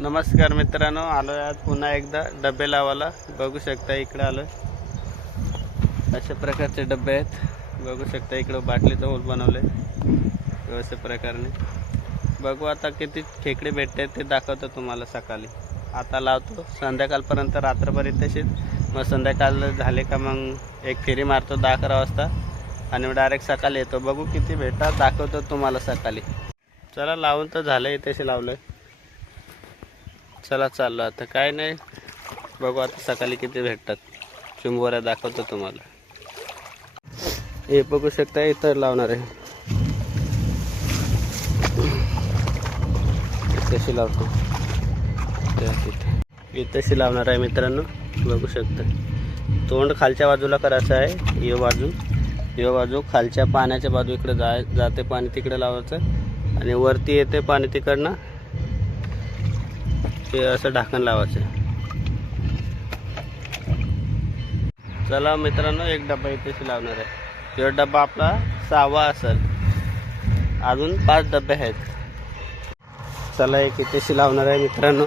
नमस्कार मित्रांनो, आलोय आज पुन्हा एकदा डबे लावायला. बघू शकता इकडे आलोय. अशा प्रकारचे डबे आहेत. बघू शकता इकडे बाटलीचं होल बनवले व्यवस्थित प्रकारे. बघू आता किती खेकडे भेटते ते दाखवतो तुम्हाला सकाळी. आता लावतो संध्याकाळपर्यंत, रात्रभर तशीच. मग संध्याकाळ झाले का मग एक फेरी मारतो 10-11 वाजता आणि डायरेक्ट सकाळी येतो. बघू किती भेटतात, दाखवतो तुम्हाला सकाळी. चला, लावून तर झालं, इथेशी लावलं. चला चाललो आता. काय नाही, बघू आता सकाळी किती भेटतात. चिंबोऱ्या दाखवतो तुम्हाला. हे बघू शकता, इथं लावणार आहे. इथेशी लावतो, इथेशी लावणार आहे मित्रांनो. बघू शकता, तोंड खालच्या बाजूला करायचं आहे. यो बाजू खालच्या पाण्याच्या बाजू इकडे जाते पाणी, तिकडे लावायचं आणि वरती येते पाणी तिकडनं. ते असं ढाकण लावायचं. चला मित्रांनो, एक डबा इथेशी लावणार आहे. तो डबा आपला 6वा असेल. अजून 5 डबे आहेत. चला, एक इथेशी लावणार आहे मित्रांनो.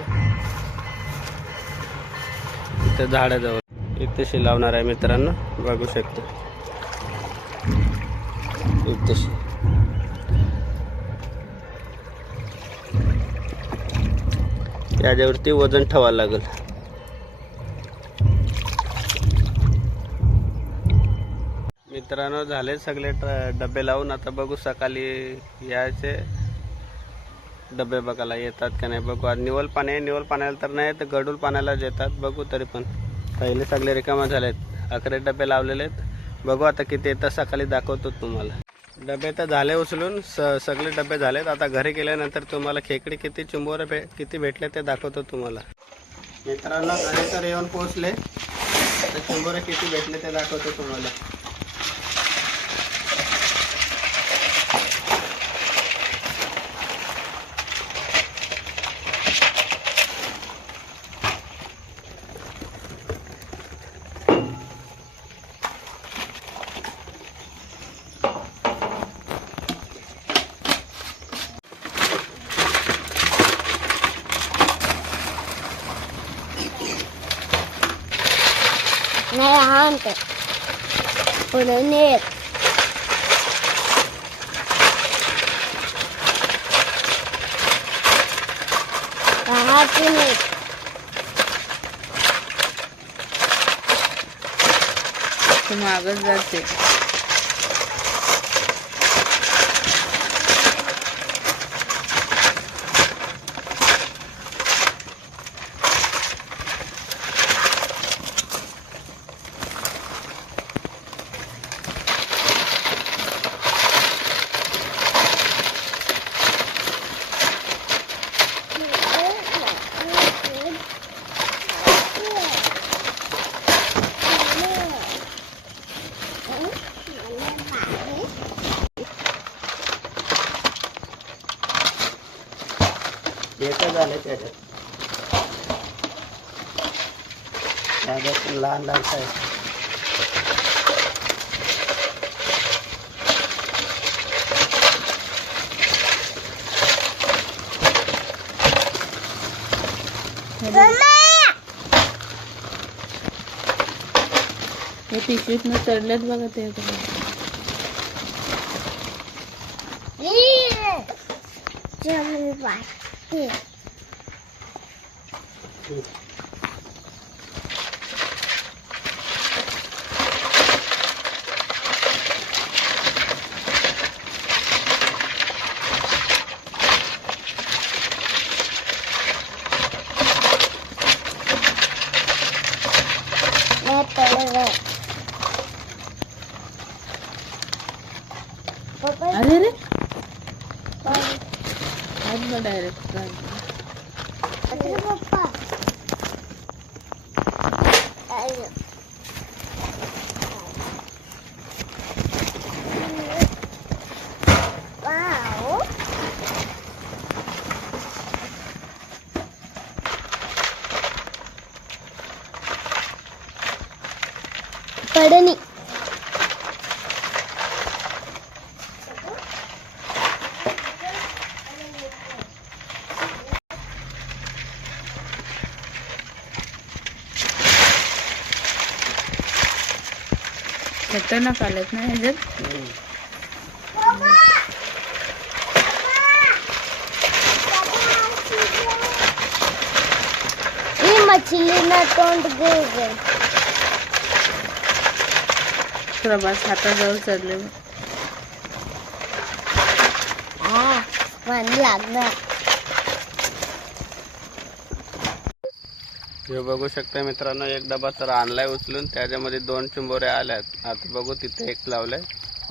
इथं झाडाजवळ इथेशी लावणार आहे मित्रांनो. बघू शकता इथेशी. याच्यावरती वजन ठेवायला लागेल. मित्रांनो, झाले सगळे डबे लावून. आता बघू सकाळी यायचे डबे बघायला येतात का नाही. बघू. आज निवल पाण्याला तर नाही, तर गडूल पाण्यालाच येतात. बघू. तरी पण पहिले सगळे रिकामा झालेत. 11 डबे लावलेले आहेत. बघू आता किती येतात, सकाळी दाखवतो तुम्हाला. डबे तर झाले उचलून, सगळे डबे झालेत. आता घरी गेल्यानंतर तुम्हाला खेकडे किती, चिंबोरे किती भेटले ते दाखवतो तुम्हाला. मित्रांनो, घरी तर येऊन पोहोचले, तर चिंबोरे किती भेटले ते दाखवतो तुम्हाला. Nalahante. Polonet. Kahapunit. मागच जाते. एकच झालं त्याच्यात लहान लहान साईज. हे पिशवीतनं चढल्यात बघा ते. अरे रे, आज मग डायरेक्ट Papa. Wow. Padani. खतरनाक आलेत ना ह्याच्यात. ही मछली ना तोंड गे प्रभास हाताजवळ चढले. मन लागणार. हे बघू शकता मित्रांनो, एक डबा तर आणलाय उचलून, त्याच्यामध्ये 2 चिंबोऱ्या आल्यात. आता बघू, तिथे एक लावलाय,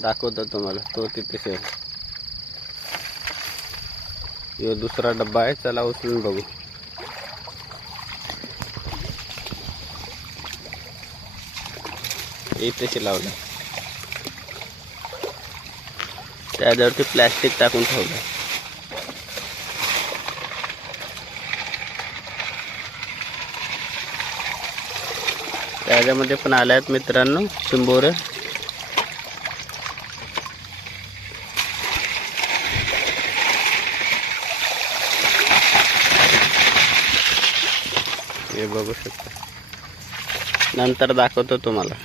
दाखवतो तुम्हाला, तो तिथे सेल. यो दुसरा डब्बा आहे, चला उचलून बघू. इथे लावलं, त्याच्यावरती प्लॅस्टिक टाकून ठेवलं. त्याच्यामध्ये पण आल्यात मित्रांनो चिंबोरे. हे बघू शकता, नंतर दाखवतो तुम्हाला.